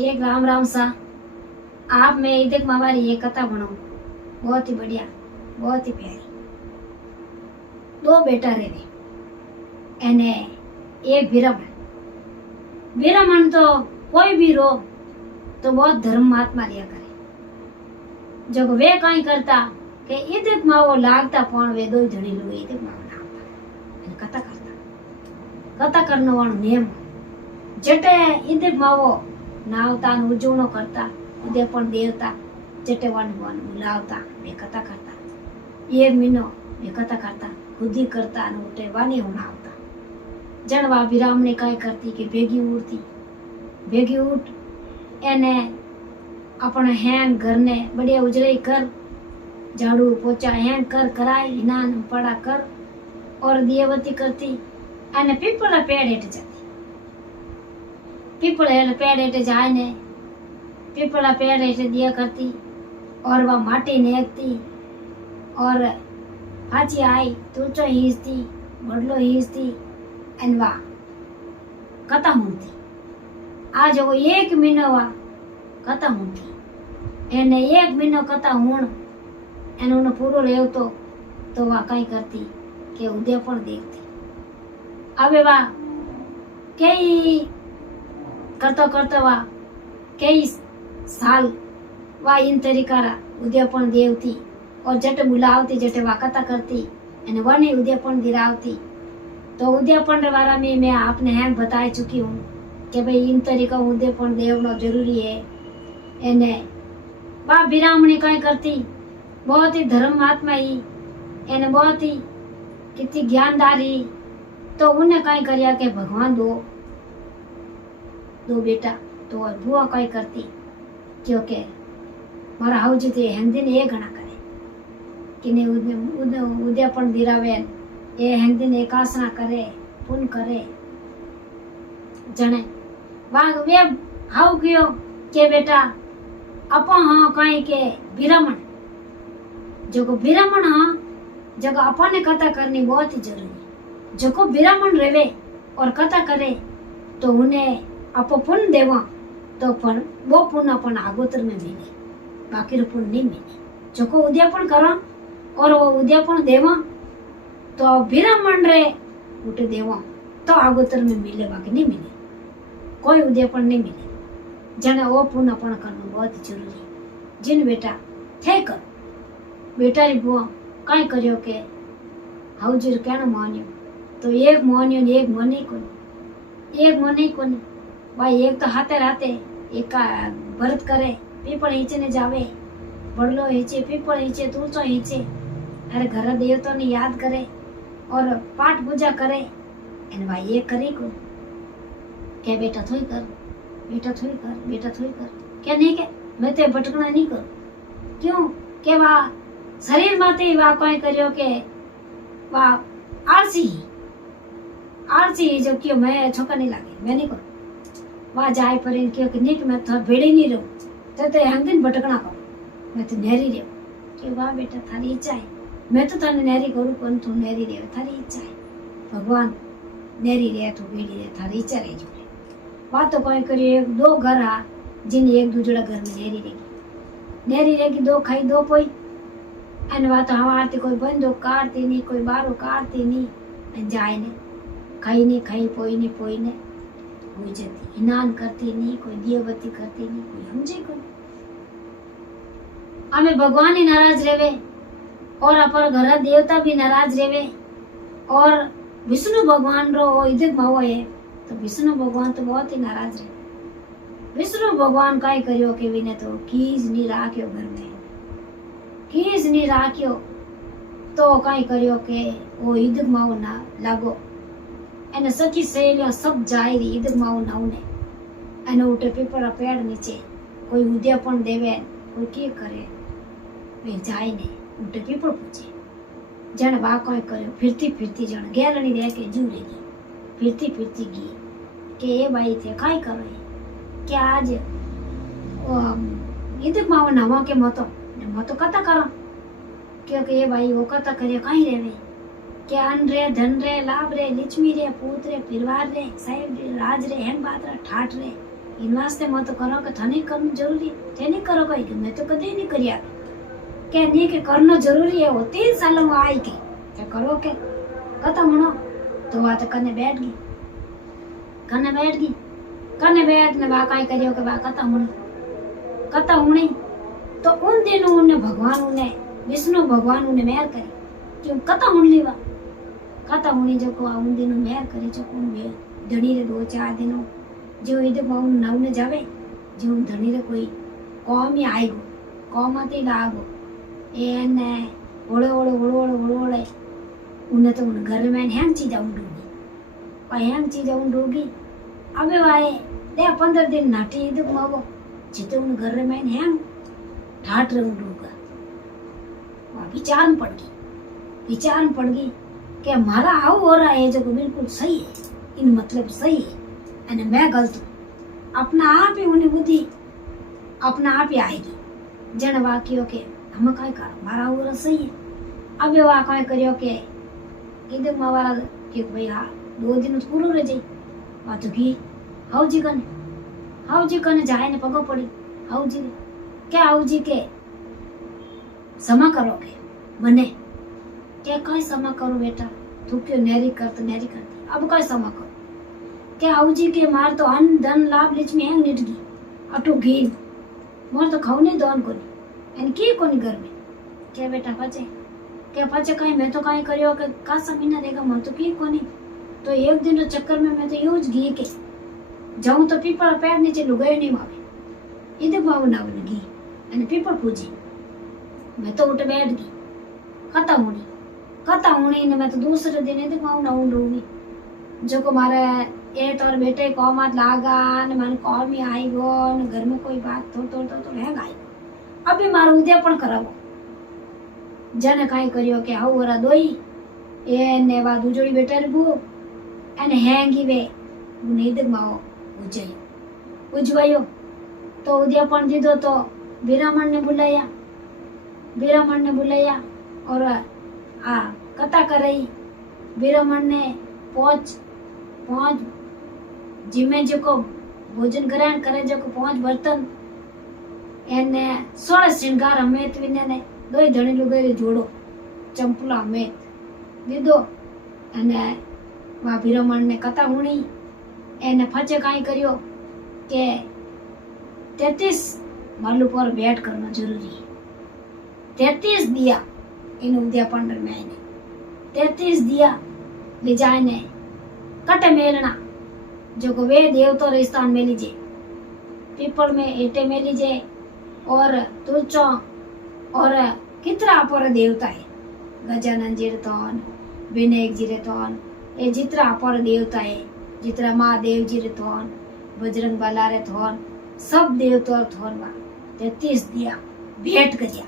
एक राम राम सा। आप मैं इधर हमारी ये कथा बनाऊं, बहुत ही बढ़िया, बहुत ही प्यारी। दो बेटा रहे एने एक विरमण। विरमण तो कोई भी रो तो बहुत धर्म महात्मा लिया करे। जब वे कहीं करता के इधर मावो लागता पण वे दो धणी लोग इधर मावो नावता कथा करता। कथा करने वालो नियम जटे इधर मावो नावता उजवणो करता उदय पण देवता जटे वन बुलावता वे कथा करता। एक महीनो वे कथा करता खुदी करता અને ઉઠે વાની ઉણાવતા। જણવા વિરામણી કાંઈ કરતી કે ભેગી ઉઠ એને આપણે હેન ઘરને બડિયા ઉજળી કર, झाड़ू पोचा हेन कर कराई हिनान पड़ा कर और दियावती करती અને પીપળા પેડ હેઠ જતી। पीपल पेड़ हेठे जाए ने पीपला पेड़ हेठे दिया करती और वह माटी नेकती और पाची आई तुलचो हींचती बडलो हींचती एन वा कथा हुणती। आज वो एक महीनो वा कथा हुणती एने एक महीनो कथा हुण एनो पूरो लेवतो तो वा कई करती के उदय पण देखती। अबे वा कई करता करता वा कई साल वा इन तरीकारा उद्यापन देवती और जटे बुलावती जटे वा कथा करती અને વને ઉદ્યાપન दिरावती। तो उद्यापन वाला में मैं आपने हैं बता चुकी हूँ कि भाई इन तरीका उद्यापन देवनो जरूरी है। एने वा विरामणी कहीं करती बहुत ही धर्म महात्मा ही एने बहुत ही कितनी ज्ञानदारी। तो उन्हें कहीं करिया के भगवान दो बेटा तो बुआ कई करती क्योंकि मारा हाउजी थे हेंदी ने ये घना करे कि ने उद्यापन दिरावे ये हेंदी ने एकासना करे पुन करे जने वाग वे हाउ गयो के बेटा अपो हाँ कहीं के विरमण जो को विरमण हाँ जगह अपन ने कथा करनी बहुत ही जरूरी। जो को विरमण रेवे और कथा करे तो उन्हें अपो पुण्य देवा तो पण वो पुण्य अपन आगोतर में मिले, बाकी रो पुण्य नहीं मिले। जो को उद्यापन करो और वो उद्यापन देवा तो विरामण रे उठे देवा तो आगोतर में मिले, बाकी नहीं मिले, कोई उद्यापन नहीं मिले। जने वो पुण्य अपन करना बहुत जरूरी। जिन बेटा थे कर बेटा री बुआ कई करियो के हाउजी कहना मान्यो तो एक मान्यो एक मनी कोनी भाई एक तो हाथे राते एक भरत करे पीपल हीचे ने जावे बड़लो हीचे पीपल हीचे तुलचो हीचे अरे घर देवता ने याद करे और पाठ पूजा करे एन भाई ये करी को क्या बेटा थोड़ी कर क्या नहीं के मैं ते भटकना नहीं कर क्यों के वा शरीर माते वा कोई करियो के वा आलसी जो क्यों मैं छोका नहीं लागे मैं नहीं कर वहाँ जाए पर क्यों कि नहीं कि मैं थोड़ा भेड़ी नहीं रहूँ तो हम दिन भटकना करूँ मैं तो नहरी रहूँ कि वाह बेटा थारी इच्छा है मैं तो थाने नहरी करूँ कौन तू नहरी रहे थारी इच्छा है भगवान नहरी रहे तू भेड़ी रहे थारी इच्छा रह जुड़े बात तो कोई करिए दो घर आ जिन एक दूसरा घर में नहरी रहेगी दो खाई दो पोई एन बात हमारे कोई बंदो काटती नहीं कोई बारो काटती नहीं जाए ने खाई पोई ने हो जाती स्नान करती नहीं कोई दियाबत्ती करती नहीं कोई समझे कोई हमें भगवान ही नाराज रेवे और अपन घर देवता भी नाराज रेवे और विष्णु भगवान रो इधर भाव है तो विष्णु भगवान तो बहुत ही नाराज रहे। विष्णु भगवान कई करियो के विने तो कीज नहीं राख्यो घर में कीज नहीं राख्यो तो कई करियो के वो इधर माओ ना लागो एने सखी सहेलियां सब जाए रही इधर माओ नाउने एने उठे पीपड़ा पेड़ नीचे कोई उद्यापन देवे कोई के करे वे जाए ने उठे पीपड़ पूछे जन वा कोई करो फिरती जन गेलनी रह के जू रही फिरती गी के ए भाई थे काई करो के आज इधर माओ नवा के मतो कथा करो क्योंकि ये भाई वो कथा करे कहीं रेवे के अन रे धन रे लाभ रे लक्ष्मी रे पूत रे परिवार रे साहेब रे राज रे हेम बात रे ठाठ रे इन वास्ते मैं तो करो कि थाने करना जरूरी है, थे नहीं करो कहीं कि मैं तो कभी नहीं करिया के नहीं के करना जरूरी है। वो 3 साल में आई के क्या करो के खत्म होना तो बात करने बैठ गई, करने बैठ ने बा काई करियो के बा खत्म होनी तो उन दिनों उन्हें भगवान उन्हें विष्णु भगवान उन्हें मेहर करी क्यों खत्म होने लीवा खत्म होनी जो को उन दिनों मेहर करी जो उन धनी रे 2-4 दिनों जो इधर पाउन नाव ने जावे जो धनी रे कोई कौम ही आएगो कौम आती लागो एने ओड़े उन्हें तो उन घर में हैंग चीज उंडूगी पर हैंग चीज उंडूगी अबे वाए दे 15 दिन नाटी इधर मावो जिते उन घर में हैंग ठाट रे उंडूगा विचार में पड़ गई कि मारा आओ हो रहा है जो बिल्कुल सही है इन मतलब सही है અને मैं गलत हूँ अपना आप ही उन्हें बुद्धि अपना आप ही आएगी जन वाक्यों के हम काय कर मारा हो सही है अब ये वा काय करियो के इधर मारा कि भाई हाँ 2 दिन पूरो रह जाई बात की हाउ जी कने जाए ने पगो पड़ी हाउ जी क्या हाउ जी के समा करो के बने क्या काय समा करो बेटा तू क्यों नेरी करती अब काय समा करो क्या हाउ जी के मार तो अन्न धन लाभ लिच में हैंग निट गई अटो घी मोर तो खाउने दोन कोनी एन की कोनी घर में क्या बेटा पचे कहीं मैं तो कहीं करियो के का महीना देगा मोर तो की कोनी तो एक दिन चक्कर में मैं तो यूज घी के जाऊं तो पीपल पैर नीचे लुगायो नहीं मावे इधर बाबू ना घी एन पीपल पूजी मैं तो उठ बैठ गई खत्म होनी ने मैं तो दूसरे दिन इधर बाबू ना उंडूंगी जो को मारे ए तोर बेटे को मत लागा ने मन कॉल में आई गो ने घर में कोई बात तो है गाय अबे मारो उद्यापन करावो जने काई करियो के हाउ वरा दोई ए ने वा दुजोड़ी बेटा रे बु एने हैंगी वे ने दे माओ उजवायो तो उद्यापन दीदो तो बीरामण ने बुलाया और आ कथा कराई बीरामण ने पहुंच जिमे जो को भोजन ग्रहण करे जो को 5 बर्तन एने 16 श्रृंगार हमेत विने ने 2 धणी लुगाई जोड़ो चंपला हमेत दीदो अने वा बीरामण ने कथा हुणी एने फचे काई करियो के 33 मालू पर बैठ करना जरूरी है 33 दिया इन उद्यापन में आने 33 दिया ले जाए ने कटे मेलना जो को वे देवता रे स्थान में लीजिए पीपल में एटे में लीजिए और तुलचो और कितना अपर देवता है गजानन जी रेतौन विनायक जी रेतौन ये जितना अपर देवता है जितना महादेव जी रेतौन बजरंग बाला रेतौन सब देवता थोन बा 33 दिया भेंट करिया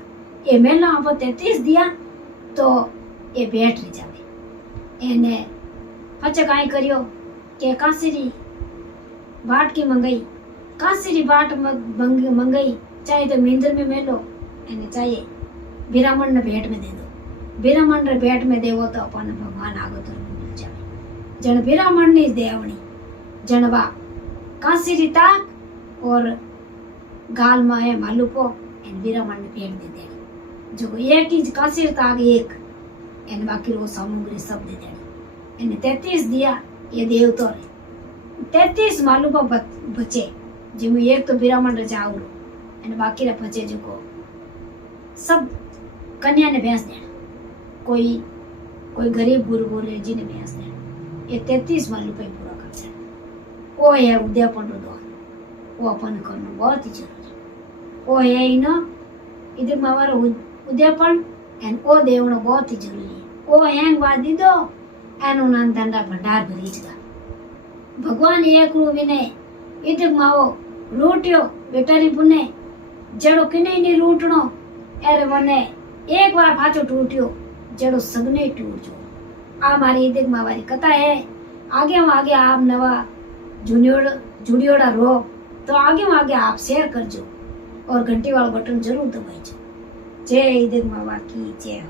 ये मेलना आप 33 दिया तो ये भेंट रह जावे एने पचे काई करियो के कांसीरी बाट की मंगई कांसीरी बाट मंगई चाहे तो मींदर में मेलो एने चाहिए बीरामण ने भेंट में दे दो बीरामण ने भेंट में देवो तो अपन भगवान आगोतर में मिल जावे जन बीरामण ने देवणी जनवा कांसीरी ताक और गाल में मालूको एन बीरामण ने भेंट दे देनी जो एक ही कांसीरी ताक एक एन बाकी रो सामग्री सब दे देनी एने 33 दिया ये देवतो रे 33 मालूम बचे जिम एक तो बीरामण रे जाऊ एने बाकी रे बचे जो को सब कन्या ने भैंस देना कोई गरीब गुरु बोले जी ने भैंस देना ये 33 मालूम पे पूरा कर देना वो है उद्यापन रो दो वो अपन करना बहुत ही जरूरी वो है इनो इधर मावारो उद्यापन एन ओ देवनो बहुत ही जरूरी है वो हैंग वादी दो एनु नान दंडा भंडार भरीजगा भगवान एक रू विने इधर मावो रूट्यो बेटारी पुने जड़ो किने नहीं रूटनो एरे वने एक बार पाछो टूट्यो जड़ो सगने टूट जो आ मारी इधर मावारी कथा है आगे आप नवा जुड़ियोड़ा रो तो आगे आप शेयर करजो और घंटी वाला बटन जरूर दबाइजो जय इधर मावा की जय।